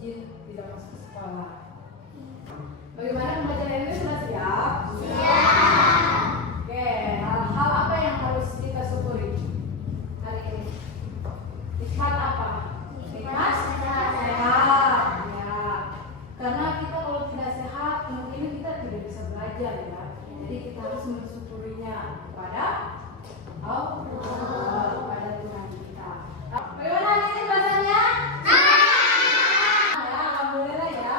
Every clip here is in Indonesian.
izin tidak masuk sekolah. Bagaimana pembelajaran Inggris, sudah siap? Siap. Oke, hal-hal apa yang harus kita syukuri hari ini? Nikmat apa? Nikmat sehat. Ya. Karena kita kalau tidak sehat, kemungkinan kita tidak bisa belajar ya. Jadi kita harus mensyukurinya kepada Allah, kepada Tuhan kita. Bagaimana hari ini bahasanya? Ya, alhamdulillah ya.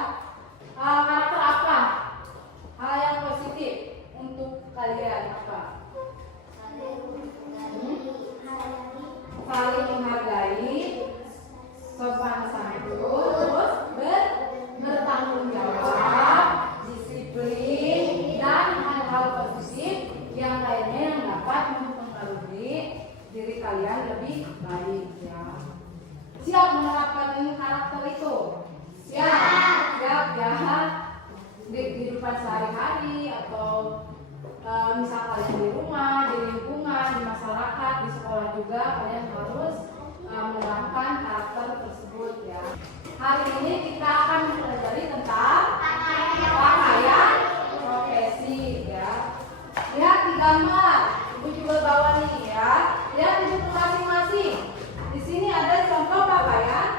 Karakter apa? Hal yang positif untuk kalian apa? Saling menghargai, sopan santun, terus bertanggung jawab, disiplin, dan hal-hal positif yang lainnya yang dapat mempengaruhi diri kalian lebih baik ya. Siap menerapkan karakter itu? Siap ya di kehidupan sehari-hari atau misal kalian di rumah, di lingkungan, di masyarakat, di sekolah juga kalian harus menerapkan karakter tersebut ya. Hari ini kita akan mempelajari tentang pakaian profesi ya. Lihat di gambar, ibu juga bawa nih ya. Lihat di buku masing-masing. Di sini ada contoh pakaian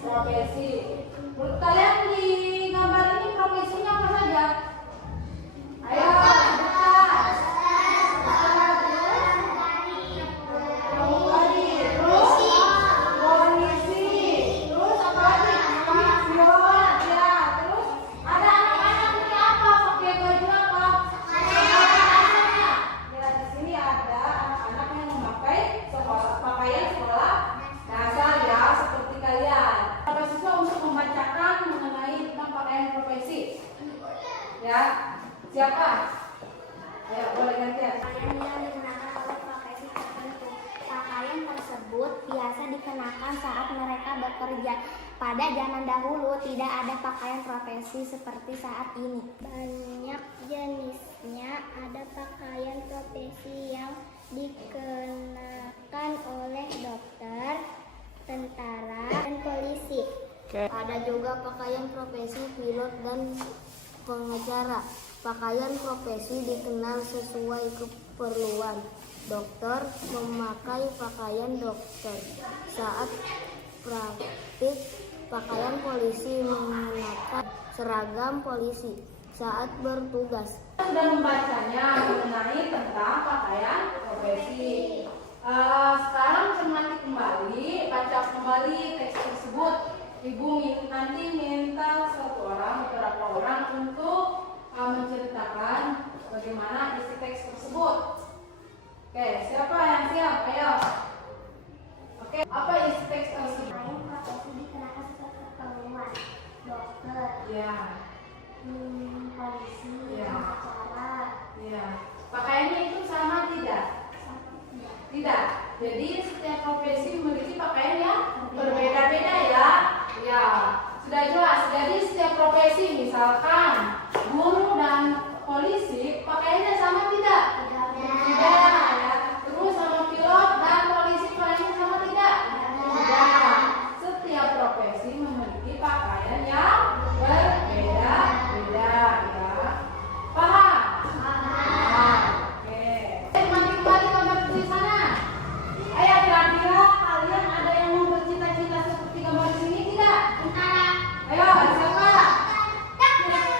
profesi. Menurut kalian di gambar ini profesinya apa saja? Ayo, cepat. Pramugari, terus polisi, terus apa lagi? Pilot, ya. Terus ada anak-anak ini apa? Pakai baju apa? Ya, di sini ada anak-anak yang memakai pakaian sekolah dasar ya, seperti kalian. Siswa untuk membacakan mengenai tentang pakaian profesi. Ya, siapa? Ayo, boleh gantian. Pakaian yang dikenakan oleh profesi tertentu. Pakaian tersebut biasa dikenakan saat mereka bekerja. Pada zaman dahulu tidak ada pakaian profesi seperti saat ini. Banyak jenisnya. Ada pakaian profesi yang dikenakan oleh dokter, tentara, dan polisi. Ada juga pakaian profesi pilot dan pengacara. Pakaian profesi dikenal sesuai keperluan. Dokter memakai pakaian dokter saat praktik. Pakaian polisi mengenakan seragam polisi saat bertugas. Sudah membacanya mengenai tentang pakaian profesi. Sekarang cermati kembali, baca kembali teks tersebut. Ibu nanti minta beberapa orang untuk menceritakan bagaimana isi teks tersebut. Oke, siapa yang siap? Ayo. Oke, apa isi teks tersebut? Pakaian profesi dikenakan sesuai keperluan. Dokter, Ya. polisi, Ya. pengacara. Ya. Pakaiannya itu sama tidak? Tidak. Jadi setiap profesi memiliki pakaian yang berbeda-beda ya. Ya, sudah jelas. Jadi setiap profesi, misalkan guru dan polisi, pakaiannya sama tidak? Tidak. Ya. Terus sama pilot dan polisi pakaiannya sama tidak? Tidak. Setiap profesi memiliki pakaian yang berbeda-beda ya. Paham? Paham. Oke. Mati kembali gambar di sana. Ayo, kira-kira kalian ada yang mau bercita-cita seperti gambar di sini tidak? Ayo, siapa? Kira-kira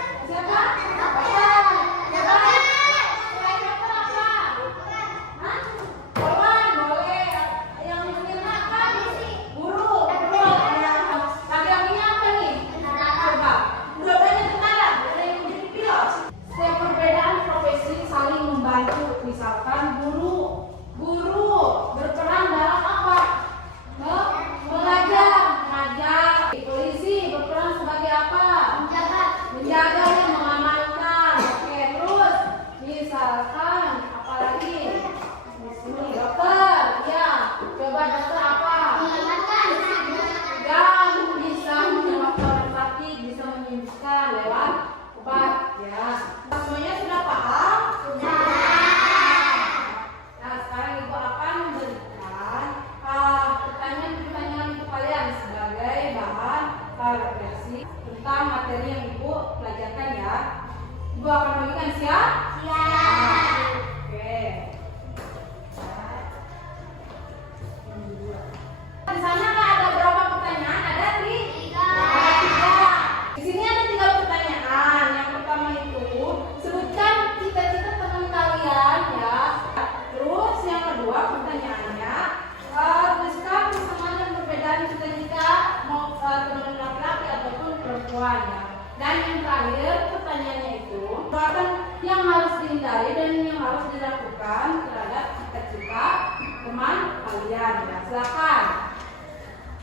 terakhir pertanyaannya itu perbuatan yang harus dihindari dan yang harus dilakukan terhadap cita-cita teman kalian ya.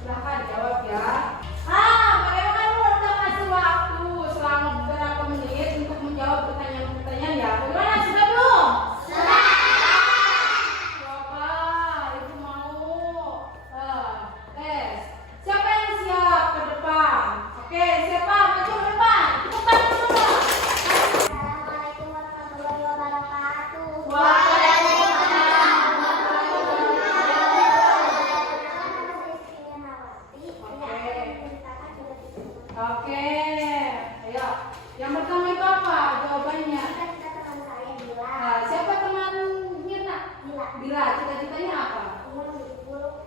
Silakan jawab ya. Bagaimana udah ngasih waktu selama beberapa menit untuk menjawab pertanyaan-pertanyaan ya. Bagaimana, sudah belum? Coba ibu mau tes. Siapa yang siap ke depan? Oke, siapa? Maju ke depan. Tepuk tangan dulu. Assalamualaikum warahmatullahi wabarakatuh. Oke, ayo. Yang pertama itu apa jawabannya? Siapa teman Mirna? Bila. Cita-citanya apa?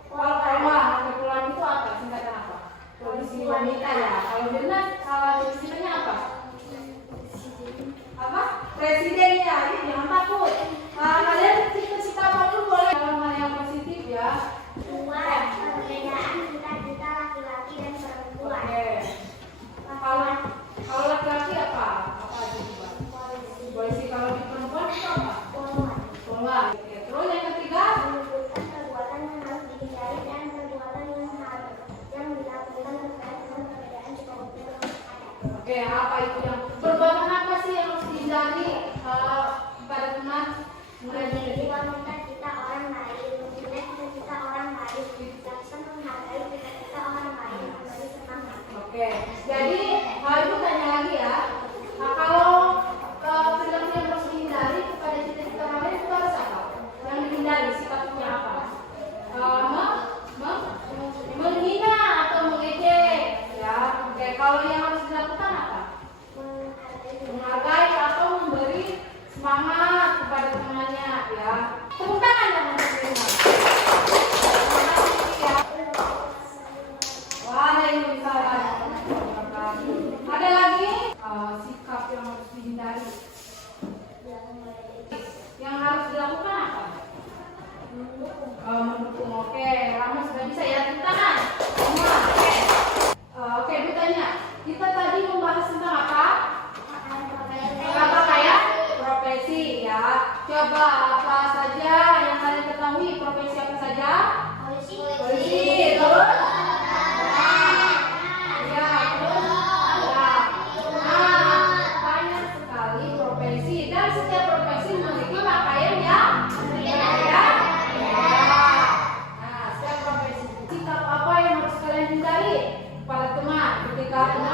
Kepulauan itu apa? Singkatan apa? Polisi wanita ya. Kalau Mirna, cita-citanya apa? Apa? Presiden ya. Jangan takut. Kalian cita-cita apa dulu boleh dalam hal yang positif ya. Perbedaan cita-cita laki-laki dan perempuan. Oke. Kalau laki-laki apa? Apa aja coba? Polisi. Kalau di perempuan itu apa? Polwan. Oke. Terus yang ketiga? Menyebutkan perbuatan yang harus dihindari dan perbuatan yang dilakukan terkait dengan perbedaan cita-cita yang ada. Oke, apa itu yang perbuatan apa sih yang harus dihindari pada teman? Mulai dari Wanita kita orang lain, menilai cita-cita orang lain, langsung menghargai cita-cita orang lain, memberi semangat. Oke, jadi ibu tanya lagi ya. Kalau perilaku yang harus dihindari kepada cita-cita orang lain itu harus apa? Yang dihindari sifatnya apa? Menghina atau mengejek, ya. Oke, kalau yang harus dilakukan apa? Menghargai atau memberi semangat kepada temannya, ya. Tepuk tangan yang menerima. Waalaikumsalam. Ada lagi sikap yang harus dihindari. Yang harus dilakukan apa? Mendukung. Oke, Rama sudah bisa ya. Tepuk tangan. Semua. Oke. Oke, bertanya. Kita tadi membahas tentang apa? Pakaian profesi ya. Coba apa saja yang kalian ketahui profesi apa saja? Polisi. Terus? Banyak sekali profesi dan setiap profesi memiliki pakaian yang berbeda. Nah, setiap profesi. Sikap apa yang harus kalian hindari pada teman ketika teman